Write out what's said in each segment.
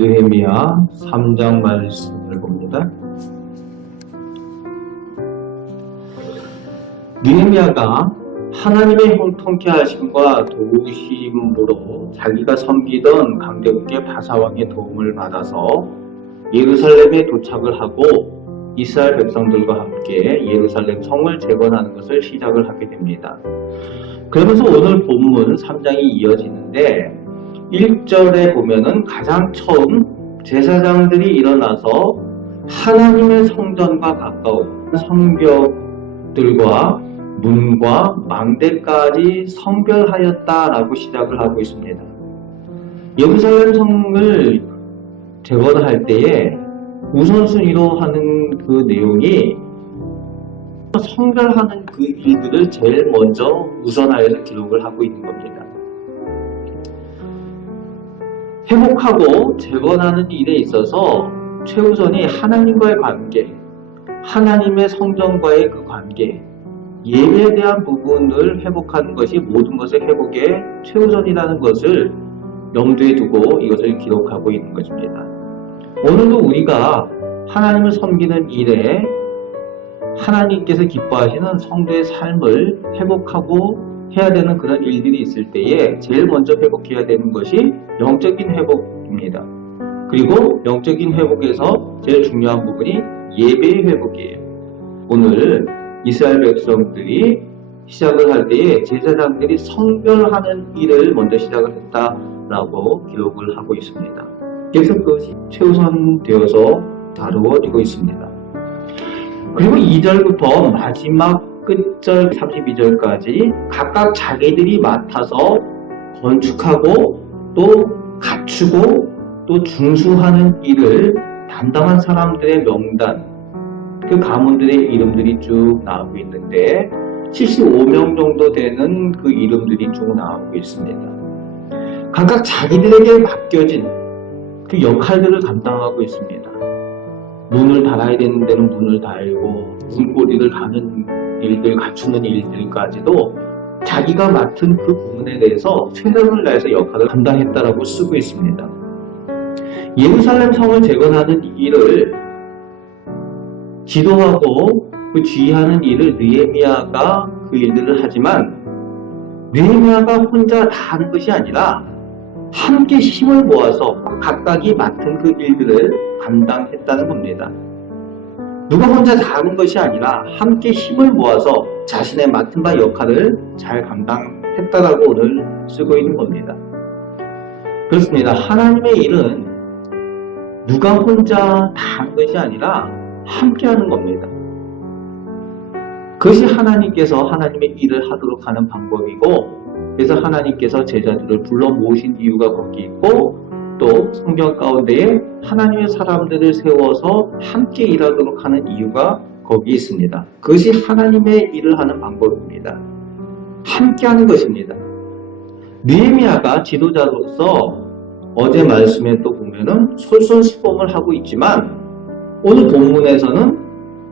느헤미야 3장 말씀을 봅니다. 느헤미야가 하나님의 형통케 하심과 도우심으로 자기가 섬기던 강대국의 바사왕의 도움을 받아서 예루살렘에 도착을 하고 이스라엘 백성들과 함께 예루살렘 성을 재건하는 것을 시작을 하게 됩니다. 그러면서 오늘 본문 3장이 이어지는데 1절에 보면은 가장 처음 제사장들이 일어나서 하나님의 성전과 가까운 성벽들과 문과 망대까지 성별하였다라고 시작을 하고 있습니다. 예루살렘 성을 재건할 때에 우선순위로 하는 그 내용이 성별하는 그 일들을 제일 먼저 우선하여서 기록을 하고 있는 겁니다. 회복하고 재건하는 일에 있어서 최우선이 하나님과의 관계, 하나님의 성전과의 그 관계, 예배에 대한 부분을 회복하는 것이 모든 것의 회복의 최우선이라는 것을 염두에 두고 이것을 기록하고 있는 것입니다. 오늘도 우리가 하나님을 섬기는 일에 하나님께서 기뻐하시는 성도의 삶을 회복하고 해야 되는 그런 일들이 있을 때에 제일 먼저 회복해야 되는 것이 영적인 회복입니다. 그리고 영적인 회복에서 제일 중요한 부분이 예배의 회복이에요. 오늘 이스라엘 백성들이 시작을 할 때에 제사장들이 성별하는 일을 먼저 시작을 했다라고 기록을 하고 있습니다. 그래서 그것이 최우선되어서 다루어지고 있습니다. 그리고 2절부터 마지막 끝절 32절까지 각각 자기들이 맡아서 건축하고 또 갖추고 또 중수하는 일을 담당한 사람들의 명단, 그 가문들의 이름들이 쭉 나오고 있는데 75명 정도 되는 그 이름들이 쭉 나오고 있습니다. 각각 자기들에게 맡겨진 그 역할들을 감당하고 있습니다. 문을 달아야 되는 데는 문을 달고 문고리를 가는 일들, 갖추는 일들까지도 자기가 맡은 그 부분에 대해서 최선을 다해서 역할을 감당했다라고 쓰고 있습니다. 예루살렘 성을 재건하는 일을 지도하고 그 지휘하는 일을 느헤미야가 그 일들을 하지만 느헤미야가 혼자 다 하는 것이 아니라 함께 힘을 모아서 각각이 맡은 그 일들을 감당했다는 겁니다. 누가 혼자 다 하는 것이 아니라 함께 힘을 모아서 자신의 맡은 바 역할을 잘 감당했다라고 오늘 쓰고 있는 겁니다. 그렇습니다. 하나님의 일은 누가 혼자 다 하는 것이 아니라 함께 하는 겁니다. 그것이 하나님께서 하나님의 일을 하도록 하는 방법이고, 그래서 하나님께서 제자들을 불러 모으신 이유가 거기 있고, 또 성경 가운데에 하나님의 사람들을 세워서 함께 일하도록 하는 이유가 거기 있습니다. 그것이 하나님의 일을 하는 방법입니다. 함께 하는 것입니다. 느헤미야가 지도자로서 어제 말씀에 또 보면은 솔선수범을 하고 있지만 오늘 본문에서는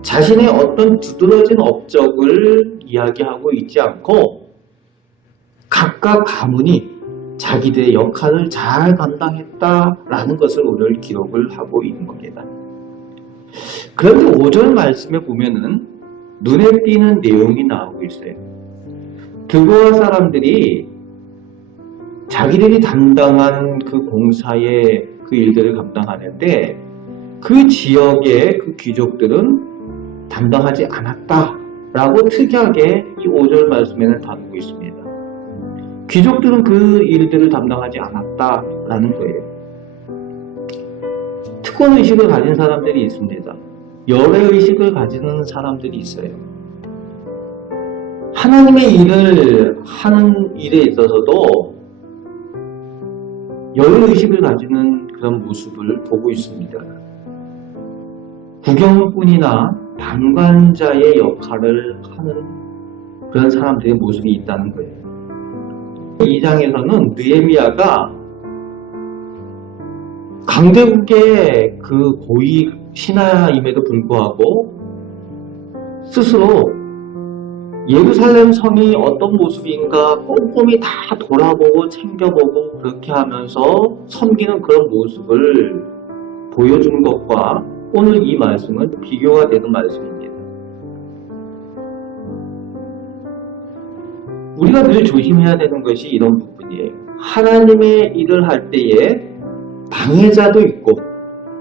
자신의 어떤 두드러진 업적을 이야기하고 있지 않고 각각 가문이 자기들의 역할을 잘 감당했다라는 것을 오늘 기록을 하고 있는 겁니다. 그런데 5절 말씀에 보면은 눈에 띄는 내용이 나오고 있어요. 드보아 사람들이 자기들이 담당한 그 공사의 그 일들을 감당하는데 그 지역의 그 귀족들은 담당하지 않았다라고 특이하게 이 5절 말씀에는 다루고 있습니다. 귀족들은 그 일들을 담당하지 않았다라는 거예요. 특권의식을 가진 사람들이 있습니다. 열애의식을 가지는 사람들이 있어요. 하나님의 일을 하는 일에 있어서도 열애의식을 가지는 그런 모습을 보고 있습니다. 구경꾼이나 방관자의 역할을 하는 그런 사람들의 모습이 있다는 거예요. 2장에서는 느헤미야가 강대국의 그 고위 신하임에도 불구하고 스스로 예루살렘 성이 어떤 모습인가 꼼꼼히 다 돌아보고 챙겨보고 그렇게 하면서 섬기는 그런 모습을 보여준 것과 오늘 이 말씀은 비교가 되는 말씀입니다. 우리가 늘 조심해야 되는 것이 이런 부분이에요. 하나님의 일을 할 때에 방해자도 있고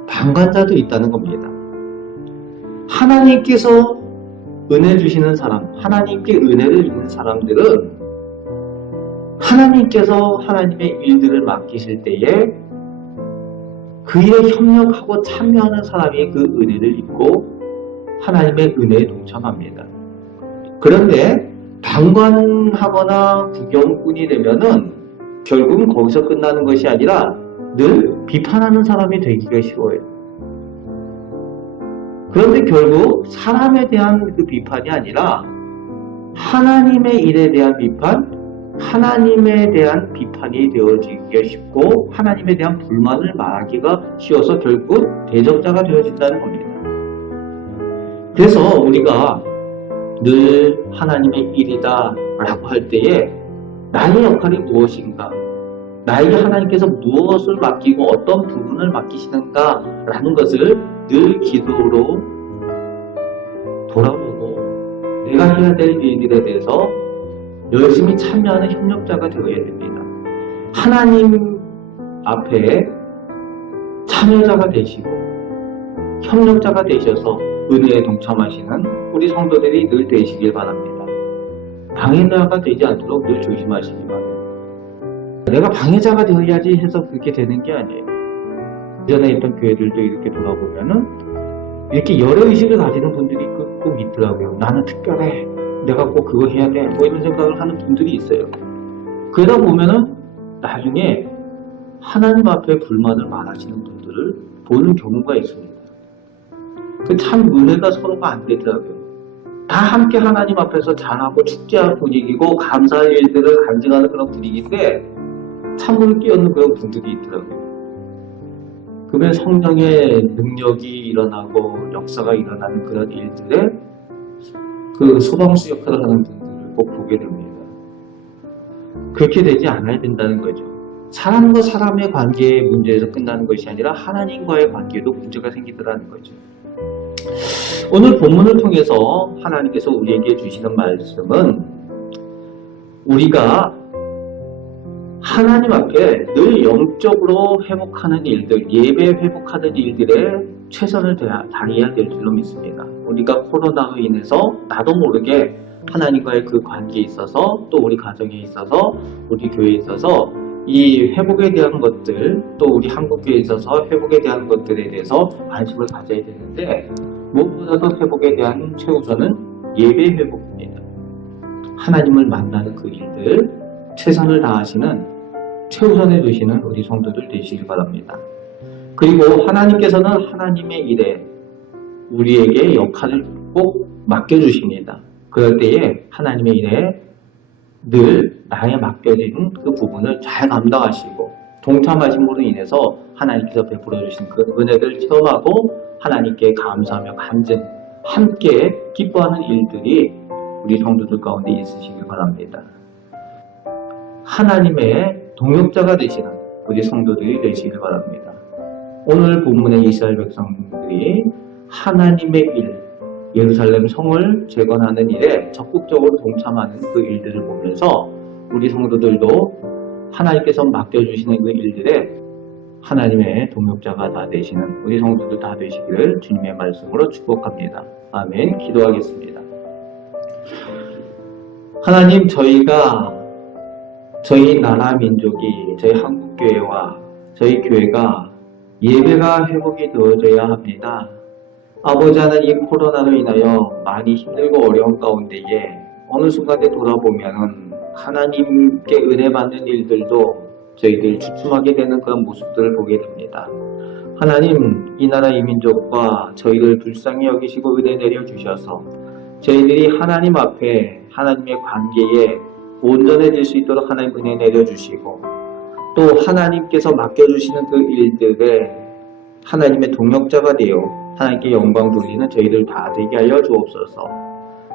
방관자도 있다는 겁니다. 하나님께서 은혜 주시는 사람, 하나님께 은혜를 있는 사람들은 하나님께서 하나님의 일들을 맡기실 때에 그 일에 협력하고 참여하는 사람이 그 은혜를 입고 하나님의 은혜에 동참합니다. 그런데 방관하거나 구경꾼이 되면은 결국은 거기서 끝나는 것이 아니라 늘 비판하는 사람이 되기가 쉬워요. 그런데 결국 사람에 대한 그 비판이 아니라 하나님의 일에 대한 비판, 하나님에 대한 비판이 되어지기가 쉽고 하나님에 대한 불만을 말하기가 쉬워서 결국 대적자가 되어진다는 겁니다. 그래서 우리가 늘 하나님의 일이다 라고 할 때에 나의 역할이 무엇인가, 나에게 하나님께서 무엇을 맡기고 어떤 부분을 맡기시는가 라는 것을 늘 기도로 돌아보고 내가 해야 될 일들에 대해서 열심히 참여하는 협력자가 되어야 됩니다. 하나님 앞에 참여자가 되시고 협력자가 되셔서 은혜에 동참하시는 우리 성도들이 늘 되시길 바랍니다. 방해자가 되지 않도록 늘 조심하시기 바랍니다. 내가 방해자가 되어야지 해서 그렇게 되는 게 아니에요. 전에 있던 교회들도 이렇게 돌아보면은 이렇게 여러 의식을 가지는 분들이 꼭 있더라고요. 나는 특별해. 내가 꼭 그거 해야 돼. 뭐 이런 생각을 하는 분들이 있어요. 그러다 보면은 나중에 하나님 앞에 불만을 말하시는 분들을 보는 경우가 있습니다. 그 참 은혜가 서로가 안 되더라고요. 다 함께 하나님 앞에서 잘하고 축제할 분위기고 감사할 일들을 간증하는 그런 분위기인데 참으로 끼얹는 그런 분들이 있더라고요. 그러면 성령의 능력이 일어나고 역사가 일어나는 그런 일들에 그 소방수 역할을 하는 분들을 꼭 보게 됩니다. 그렇게 되지 않아야 된다는 거죠. 사람과 사람의 관계의 문제에서 끝나는 것이 아니라 하나님과의 관계도 문제가 생기더라는 거죠. 오늘 본문을 통해서 하나님께서 우리에게 주시는 말씀은 우리가 하나님 앞에 늘 영적으로 회복하는 일들, 예배 회복하는 일들에 최선을 다해야 될 줄로 믿습니다. 우리가 코로나로 인해서 나도 모르게 하나님과의 그 관계에 있어서 또 우리 가정에 있어서 우리 교회에 있어서 이 회복에 대한 것들 또 우리 한국교회에 있어서 회복에 대한 것들에 대해서 관심을 가져야 되는데 무엇보다도 회복에 대한 최우선은 예배 회복입니다. 하나님을 만나는 그 일들 최선을 다하시는 최우선에 두시는 우리 성도들 되시길 바랍니다. 그리고 하나님께서는 하나님의 일에 우리에게 역할을 꼭 맡겨주십니다. 그럴 때에 하나님의 일에 늘 나에 맡겨진 그 부분을 잘 감당하시고 동참하심으로 인해서 하나님께서 베풀어 주신 그 은혜를 체험하고 하나님께 감사하며 간증 함께 기뻐하는 일들이 우리 성도들 가운데 있으시길 바랍니다. 하나님의 동역자가 되시는 우리 성도들이 되시길 바랍니다. 오늘 본문의 이스라엘 백성들이 하나님의 일, 예루살렘 성을 재건하는 일에 적극적으로 동참하는 그 일들을 보면서 우리 성도들도 하나님께서 맡겨주시는 그 일들에 하나님의 동역자가 다 되시는 우리 성도들 다 되시기를 주님의 말씀으로 축복합니다. 아멘. 기도하겠습니다. 하나님, 저희 나라 민족이, 저희 한국교회와 저희 교회가 예배가 회복이 되어져야 합니다. 아버지 하나님, 이 코로나로 인하여 많이 힘들고 어려운 가운데에 어느 순간에 돌아보면 하나님께 은혜 받는 일들도 저희들 주춤하게 되는 그런 모습들을 보게 됩니다. 하나님, 이 나라 이 민족과 저희를 불쌍히 여기시고 은혜 내려주셔서 저희들이 하나님 앞에 하나님의 관계에 온전해질 수 있도록 하나님 은혜 내려주시고 또 하나님께서 맡겨주시는 그 일들에 하나님의 동역자가 되어 하나님께 영광 돌리는 저희들 다 되게 하여 주옵소서.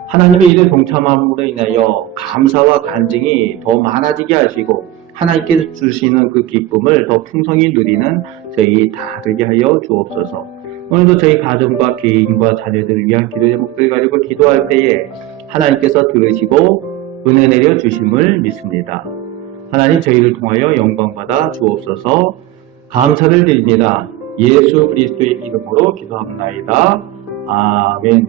하나님의 일에 동참함으로 인하여 감사와 간증이 더 많아지게 하시고 하나님께서 주시는 그 기쁨을 더 풍성히 누리는 저희 다 되게 하여 주옵소서. 오늘도 저희 가정과 개인과 자녀들을 위한 기도 제목들 가지고 기도할 때에 하나님께서 들으시고 은혜 내려 주심을 믿습니다. 하나님 저희를 통하여 영광 받아 주옵소서. 감사를 드립니다. 예수 그리스도의 이름으로 기도합나이다. 아멘.